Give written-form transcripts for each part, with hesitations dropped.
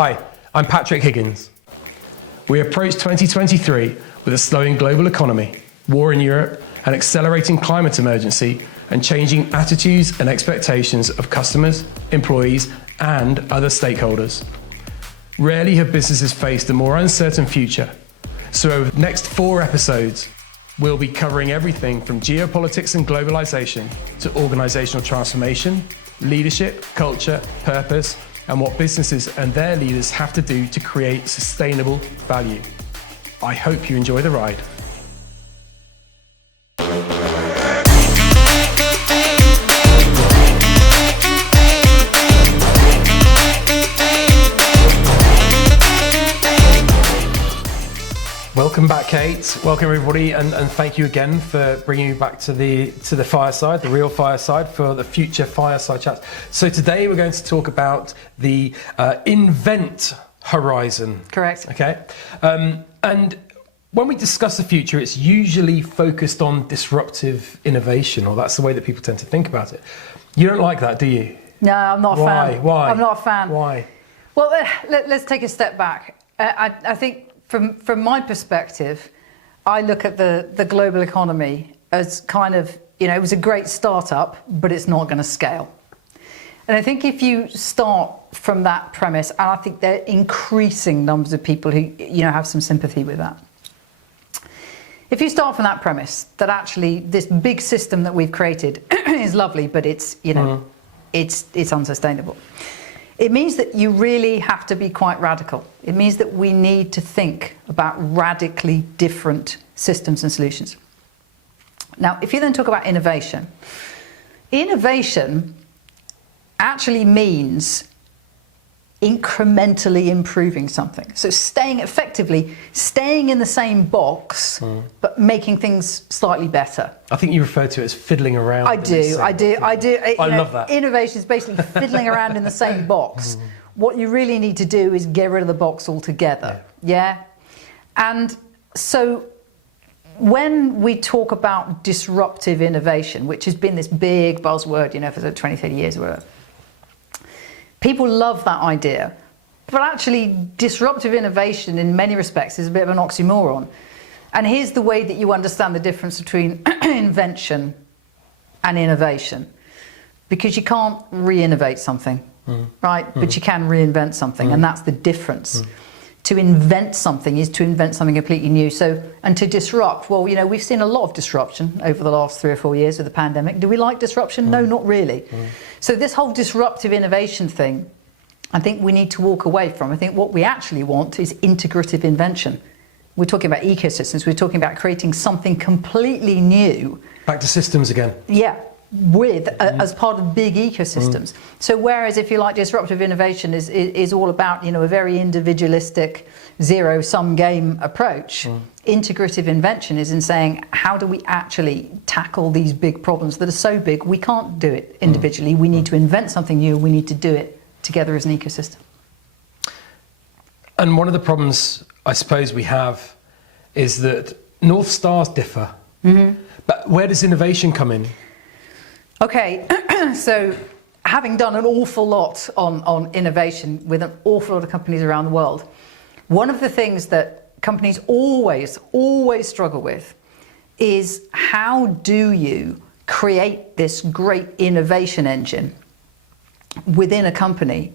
Hi, I'm Patrick Higgins. We approach 2023 with a slowing global economy, war in Europe, an accelerating climate emergency, and changing attitudes and expectations of customers, employees, and other stakeholders. Rarely have businesses faced a more uncertain future. So over the next 4 episodes, we'll be covering everything from geopolitics and globalization to organizational transformation, leadership, culture, purpose, and what businesses and their leaders have to do to create sustainable value. I hope you enjoy the ride. Welcome back, Kate. Welcome, everybody, and thank you again for bringing me back to the fireside, the real fireside, for the Future Fireside chat. So today we're going to talk about the invent horizon. Correct. Okay. And when we discuss the future, it's usually focused on disruptive innovation, or that's the way that people tend to think about it. You don't like that, do you? No, I'm not a fan. Why? I'm not a fan. Why? Well, let's take a step back. I think from my perspective, I look at the global economy as kind of, it was a great startup, but it's not going to scale. And I think if you start from that premise, and I think there are increasing numbers of people who, have some sympathy with that. If you start from that premise, that actually this big system that we've created is lovely, but it's, it's unsustainable. It means that you really have to be quite radical. It means that we need to think about radically different systems and solutions. Now, if you then talk about innovation actually means incrementally improving something. So staying in the same box, but making things slightly better. I think you refer to it as fiddling around. I do. I love that. Innovation is basically fiddling around in the same box. What you really need to do is get rid of the box altogether. Yeah? And so when we talk about disruptive innovation, which has been this big buzzword, for 20, 30 years or whatever, people love that idea. But actually, disruptive innovation in many respects is a bit of an oxymoron. And here's the way that you understand the difference between invention and innovation. Because you can't re-innovate something, right? But you can reinvent something, and that's the difference. To invent something is to invent something completely new. So, and to disrupt, well, we've seen a lot of disruption over the last 3 or 4 years with the pandemic. Do we like disruption? No, not really. So this whole disruptive innovation thing, I think we need to walk away from. I think what we actually want is integrative invention. We're talking about ecosystems. We're talking about creating something completely new. Back to systems again. Yeah. As part of big ecosystems. So whereas if you like disruptive innovation is all about a very individualistic zero-sum game approach, integrative invention is in saying how do we actually tackle these big problems that are so big we can't do it individually. We need to invent something new. We need to do it together as an ecosystem. And one of the problems I suppose we have is that North Stars differ. But where does innovation come in? Okay, so having done an awful lot on innovation with an awful lot of companies around the world, one of the things that companies always struggle with is how do you create this great innovation engine within a company,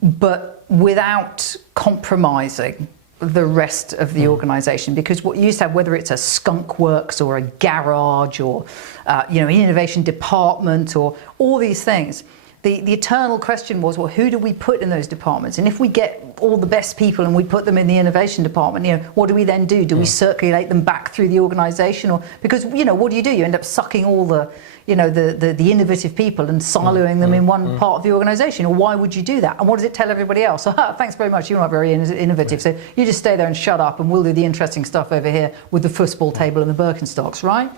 but without compromising the rest of the organization? Because what you used to have, whether it's a skunk works or a garage or an innovation department or all these things, the eternal question was, well, who do we put in those departments? And if we get all the best people and we put them in the innovation department, what do we then do? Do we circulate them back through the organization? Or because what do? You end up sucking all the the innovative people and siloing them in one part of the organization. Or why would you do that? And what does it tell everybody else? Thanks very much, you're not very innovative, so you just stay there and shut up and we'll do the interesting stuff over here with the football table and the Birkenstocks, right?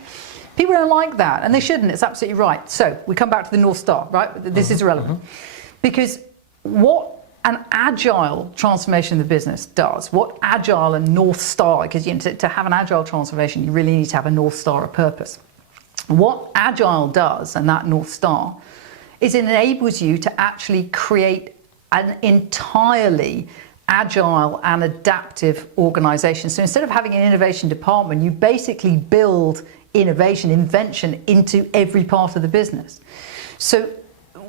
People don't like that, and they shouldn't. It's absolutely right. So we come back to the North Star, right? This is irrelevant. Because what an agile transformation of the business does, what agile and North Star, because to have an agile transformation, you really need to have a North Star, a purpose. What agile does, and that North Star, is it enables you to actually create an entirely agile and adaptive organization. So instead of having an innovation department, you basically build innovation, invention into every part of the business. So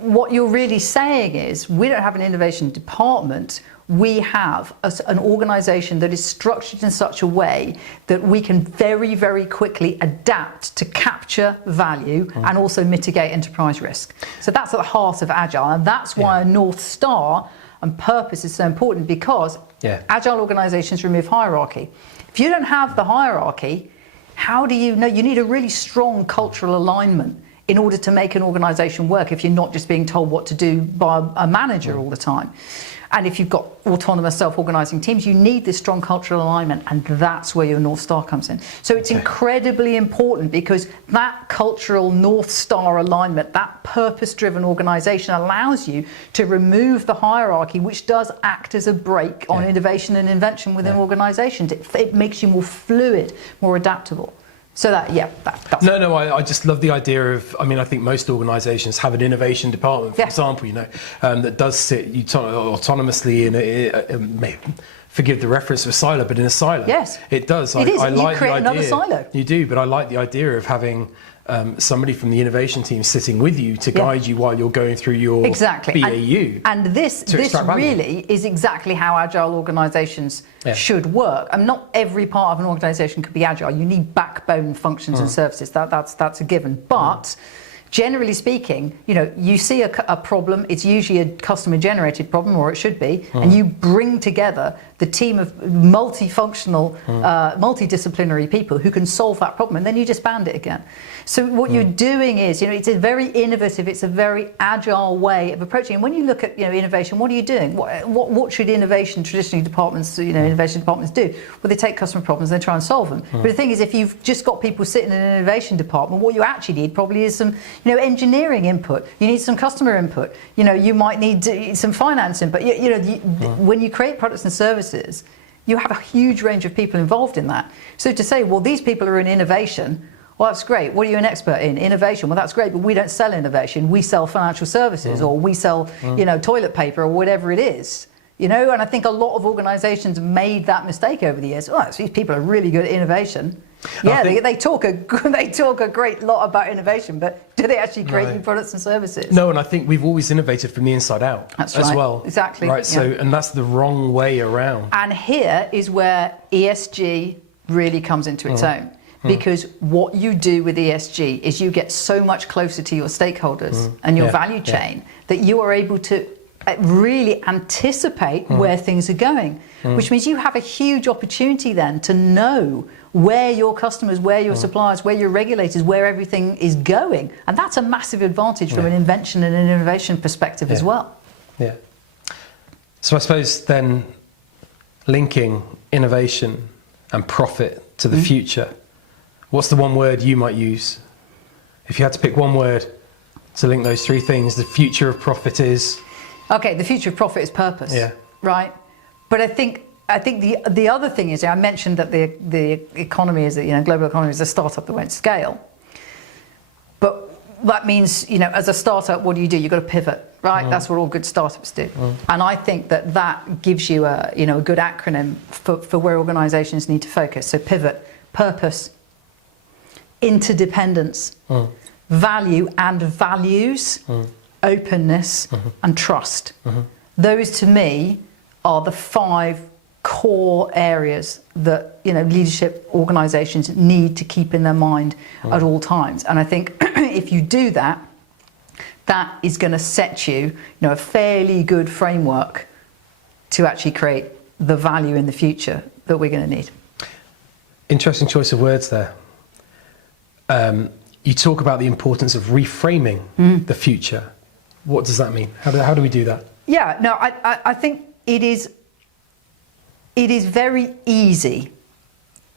what you're really saying is, we don't have an innovation department, we have an organization that is structured in such a way that we can very, very quickly adapt to capture value and also mitigate enterprise risk. So that's at the heart of Agile, and that's why a North Star and purpose is so important, because Agile organizations remove hierarchy. If you don't have the hierarchy, how do you know? You need a really strong cultural alignment in order to make an organization work, if you're not just being told what to do by a manager all the time. And if you've got autonomous self-organizing teams, you need this strong cultural alignment, and that's where your North Star comes in. So it's incredibly important, because that cultural North Star alignment, that purpose-driven organization, allows you to remove the hierarchy, which does act as a brake on innovation and invention within organizations. It makes you more fluid, more adaptable. So that, that's No, I just love the idea of, I mean, I think most organizations have an innovation department, for example, you know, that does sit autonomously in a, forgive the reference to a silo, but in a silo. Yes. It does. It is. I You like create the idea. another silo. You do, but I like the idea of having somebody from the innovation team sitting with you to guide you while you're going through your BAU. And this really is exactly how agile organizations should work. And not every part of an organization could be agile. You need backbone functions and services. That's a given. But generally speaking, you know, you see a problem, it's usually a customer generated problem, or it should be, and you bring together the team of multifunctional, multidisciplinary people who can solve that problem, and then you disband it again. So what you're doing is, you know, it's a very innovative, it's a very agile way of approaching. And when you look at, you know, innovation, what are you doing? What should innovation traditionally departments, you know, innovation departments do? Well, they take customer problems and they try and solve them. But the thing is, if you've just got people sitting in an innovation department, what you actually need probably is some, you know, engineering input. You need some customer input. You know, you might need some finance input. You know, when you create products and services, you have a huge range of people involved in that. So to say, well, these people are in innovation, well, that's great. What are you an expert in? Innovation. Well, that's great, but we don't sell innovation. We sell financial services, or we sell, you know, toilet paper, or whatever it is. You know, and I think a lot of organizations made that mistake over the years. Oh, so these people are really good at innovation. Yeah, they talk a great lot about innovation, but do they actually create new products and services? No, and I think we've always innovated from the inside out as well. Exactly. Right. So, and that's the wrong way around. And here is where ESG really comes into its own. Because what you do with ESG is you get so much closer to your stakeholders and your value chain that you are able to really anticipate where things are going, which means you have a huge opportunity then to know where your customers, where your suppliers, where your regulators, where everything is going. And that's a massive advantage from an invention and an innovation perspective as well. Yeah. So I suppose then linking innovation and profit to the future, what's the one word you might use? If you had to pick one word to link those three things, the future of profit is? Okay, the future of profit is purpose. Yeah. Right? But I think the other thing is, I mentioned that the economy is, you know, global economy is a startup that won't scale. But that means, you know, as a startup, what do? You've got to pivot, right? That's what all good startups do. And I think that gives you a, you know, a good acronym for where organizations need to focus. So pivot, purpose, interdependence, value and values, openness and trust. Those to me are the 5 core areas that, you know, leadership organizations need to keep in their mind at all times. And I think if you do that, that is going to set you, you know, a fairly good framework to actually create the value in the future that we're going to need. Interesting choice of words there. You talk about the importance of reframing the future. What does that mean? How do we do that? Yeah, no, I think it is very easy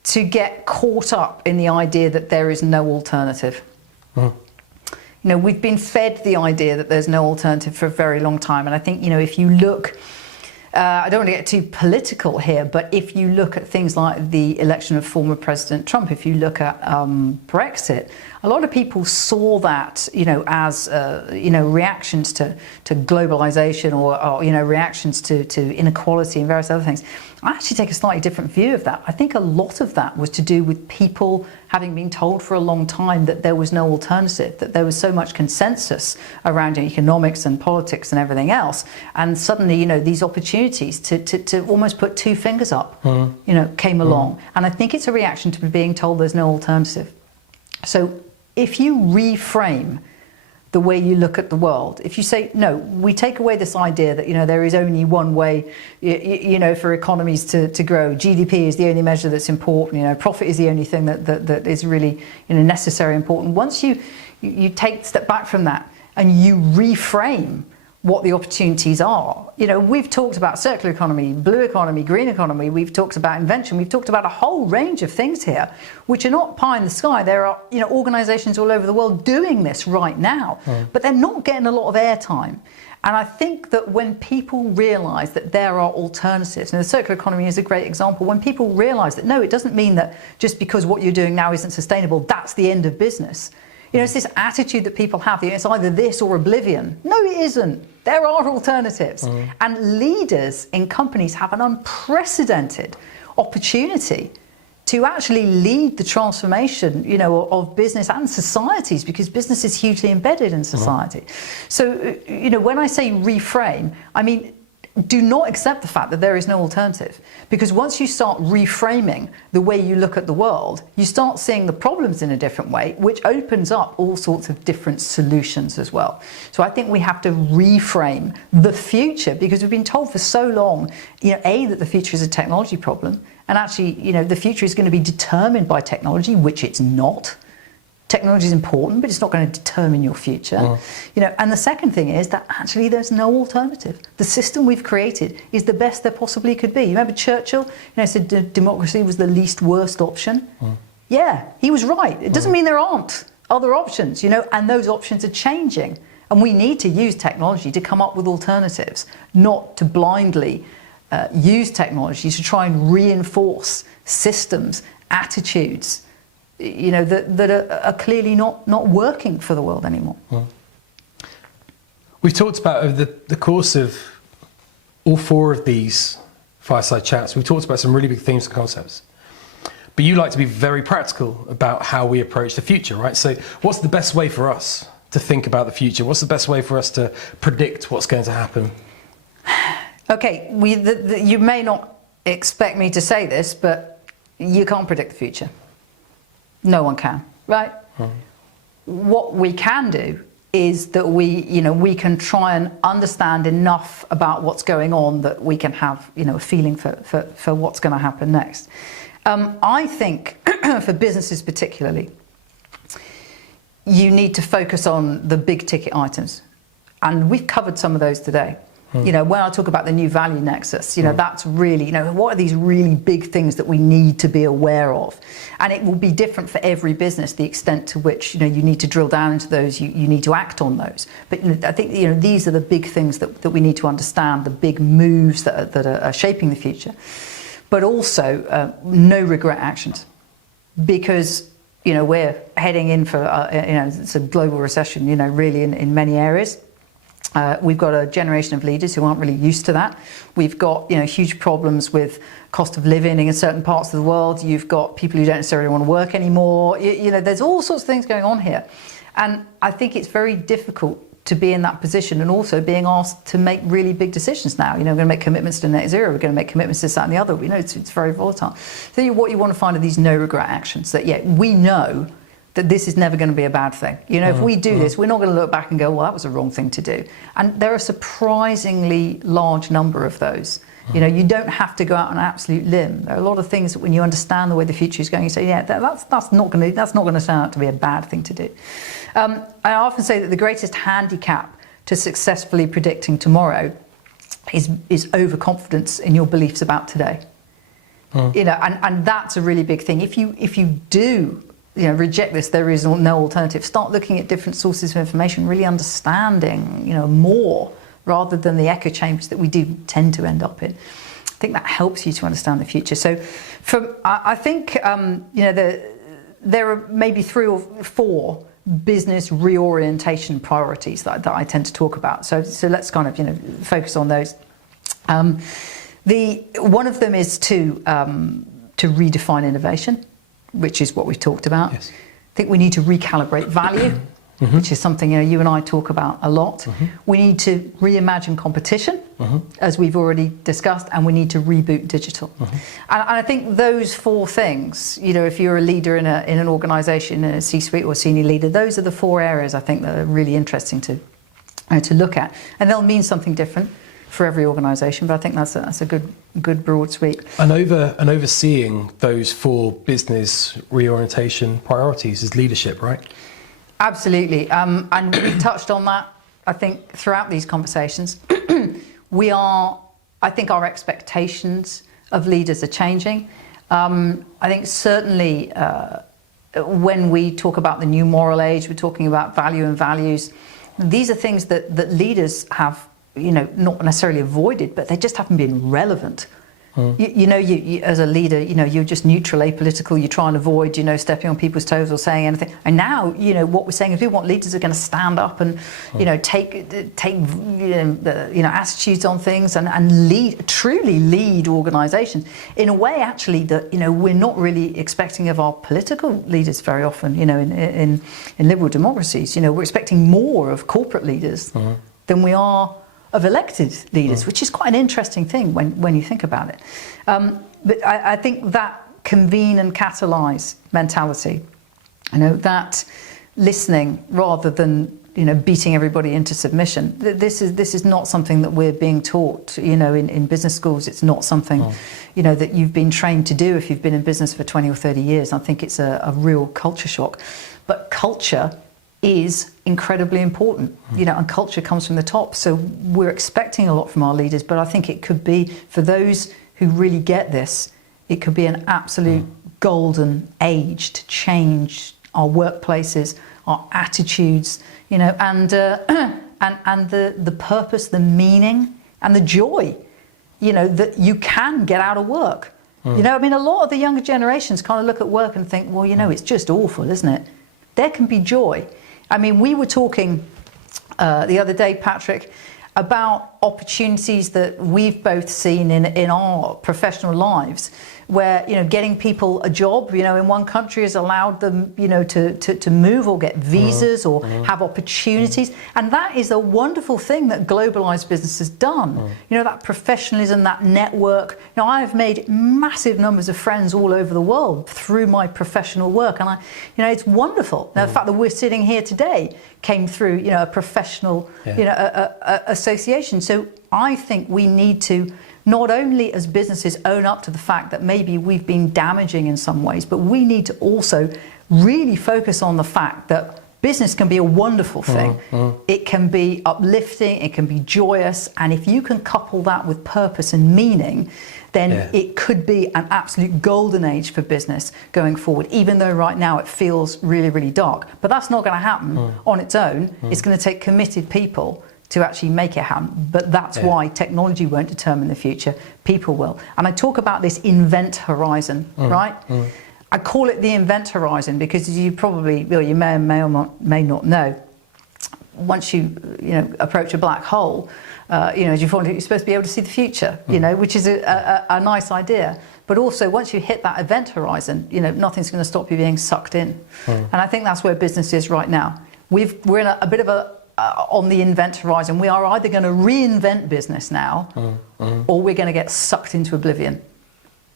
to get caught up in the idea that there is no alternative. You know, we've been fed the idea that there's no alternative for a very long time. And I think, you know, if you look, I don't want to get too political here, but if you look at things like the election of former President Trump, if you look at Brexit, a lot of people saw that, as, reactions to globalization or reactions to inequality and various other things. I actually take a slightly different view of that. I think a lot of that was to do with people having been told for a long time that there was no alternative, that there was so much consensus around economics and politics and everything else. And suddenly, these opportunities to almost put two fingers up, came along. And I think it's a reaction to being told there's no alternative. So if you reframe the way you look at the world, if you say, no, we take away this idea that, there is only one way, for economies to grow. GDP is the only measure that's important. Profit is the only thing that is really, necessary, important. Once you take a step back from that and you reframe what the opportunities are. We've talked about circular economy, blue economy, green economy, we've talked about invention, we've talked about a whole range of things here, which are not pie in the sky. There are, organizations all over the world doing this right now, but they're not getting a lot of airtime. And I think that when people realize that there are alternatives, and the circular economy is a great example, when people realize that, no, it doesn't mean that just because what you're doing now isn't sustainable, that's the end of business. It's this attitude that people have, it's either this or oblivion. No, it isn't. There are alternatives. And leaders in companies have an unprecedented opportunity to actually lead the transformation, of business and societies, because business is hugely embedded in society. So, when I say reframe, I mean, do not accept the fact that there is no alternative, because once you start reframing the way you look at the world, you start seeing the problems in a different way, which opens up all sorts of different solutions as well. So I think we have to reframe the future, because we've been told for so long, that the future is a technology problem, and actually, the future is going to be determined by technology, which it's not. Technology is important, but it's not going to determine your future. And the second thing is that actually there's no alternative. The system we've created is the best there possibly could be. You remember Churchill, said democracy was the least worst option. Yeah, he was right. It doesn't mean there aren't other options, and those options are changing. And we need to use technology to come up with alternatives, not to blindly use technology to try and reinforce systems, attitudes, that are clearly not working for the world anymore. We've talked about over the course of all four of these fireside chats, we've talked about some really big themes and concepts. But you like to be very practical about how we approach the future, right? So what's the best way for us to think about the future? What's the best way for us to predict what's going to happen? Okay, you may not expect me to say this, but you can't predict the future. No one can, right? What we can do is that we can try and understand enough about what's going on that we can have, a feeling for what's going to happen next. I think for businesses particularly, you need to focus on the big ticket items. And we've covered some of those today. When I talk about the new value nexus, that's really, what are these really big things that we need to be aware of? And it will be different for every business, the extent to which, you need to drill down into those, you need to act on those. But I think, these are the big things that we need to understand, the big moves that are shaping the future. But also, no regret actions. Because, we're heading in for, it's a global recession, really in many areas. We've got a generation of leaders who aren't really used to that. We've got huge problems with cost of living in certain parts of the world. You've got people who don't necessarily want to work anymore. There's all sorts of things going on here. And I think it's very difficult to be in that position and also being asked to make really big decisions now. We're going to make commitments to net zero. We're going to make commitments to this, that and the other. We know it's very volatile. So what you want to find are these no regret actions that, we know that this is never going to be a bad thing. If we do this, we're not going to look back and go, well, that was a wrong thing to do. And there are a surprisingly large number of those. You don't have to go out on an absolute limb. There are a lot of things that when you understand the way the future is going, you say, that's not going to turn out to be a bad thing to do. I often say that the greatest handicap to successfully predicting tomorrow is overconfidence in your beliefs about today. And that's a really big thing. If you do reject this, there is no alternative. Start looking at different sources of information, really understanding, more rather than the echo chambers that we do tend to end up in. I think that helps you to understand the future. So, I think, there are maybe 3 or 4 business reorientation priorities that I tend to talk about. So let's kind of focus on those. One of them is to redefine innovation, which is what we've talked about. Yes. I think we need to recalibrate value, which is something you and I talk about a lot. We need to reimagine competition, as we've already discussed, and we need to reboot digital. And I think those 4 things, if you're a leader in an organisation, in a C-suite or senior leader, those are the 4 areas I think that are really interesting to look at, and they'll mean something different for every organisation. But I think that's a good broad sweep. And overseeing those 4 business reorientation priorities is leadership, right? Absolutely, and we touched on that, I think, throughout these conversations. I think our expectations of leaders are changing. I think certainly when we talk about the new moral age, we're talking about value and values. These are things that leaders have, not necessarily avoided, but they just haven't been relevant. You as a leader, you're just neutral, apolitical. You try and avoid, stepping on people's toes or saying anything. And now, what we're saying is we want leaders who are going to stand up and, take attitudes on things and truly lead organisations in a way, actually, that we're not really expecting of our political leaders very often. In liberal democracies, we're expecting more of corporate leaders than we are of elected leaders, which is quite an interesting thing when you think about it. But I think that convene and catalyse mentality, that listening rather than beating everybody into submission. This is not something that we're being taught. In business schools, it's not something that you've been trained to do if you've been in business for 20 or 30 years. I think it's a real culture shock. But culture is incredibly important, and culture comes from the top. So we're expecting a lot from our leaders, but I think it could be, for those who really get this, it could be an absolute golden age to change our workplaces, our attitudes, and the purpose, the meaning, and the joy, that you can get out of work. A lot of the younger generations kind of look at work and think, well, it's just awful, isn't it? There can be joy. We were talking the other day, Patrick, about opportunities that we've both seen in our professional lives, where getting people a job in one country has allowed them to move or get visas or have opportunities, and that is a wonderful thing that globalized business has done. That professionalism, that network. I have made massive numbers of friends all over the world through my professional work, and it's wonderful. Now the fact that we're sitting here today came through a professional association. So I think we need to not only as businesses own up to the fact that maybe we've been damaging in some ways, but we need to also really focus on the fact that business can be a wonderful thing. It can be uplifting, it can be joyous, and if you can couple that with purpose and meaning, then it could be an absolute golden age for business going forward, even though right now it feels really, really dark. But that's not going to happen on its own. It's going to take committed people to actually make it happen. But that's why technology won't determine the future, people will. And I talk about this invent horizon, right? I call it the invent horizon because, as you probably, you may or may not know, once you approach a black hole, as you find it, you're supposed to be able to see the future, which is a nice idea. But also, once you hit that event horizon, nothing's going to stop you being sucked in. And I think that's where business is right now. We're in a bit of a on the invent horizon. We are either going to reinvent business now, or we're going to get sucked into oblivion.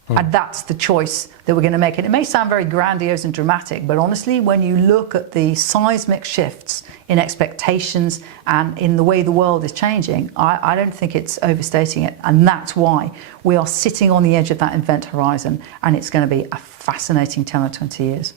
And that's the choice that we're going to make. And it may sound very grandiose and dramatic, but honestly, when you look at the seismic shifts in expectations and in the way the world is changing, I don't think it's overstating it. And that's why we are sitting on the edge of that event horizon, and it's going to be a fascinating 10 or 20 years.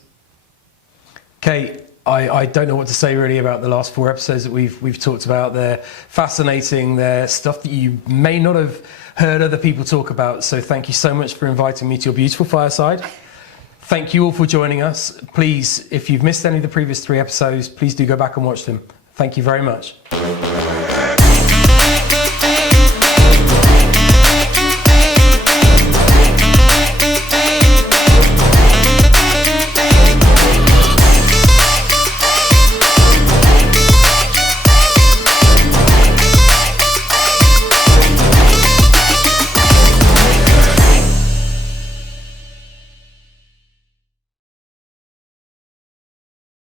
Kate, I don't know what to say really about the last 4 episodes that we've talked about. They're fascinating. They're stuff that you may not have heard other people talk about. So thank you so much for inviting me to your beautiful fireside. Thank you all for joining us. Please, if you've missed any of the previous 3 episodes, please do go back and watch them. Thank you very much.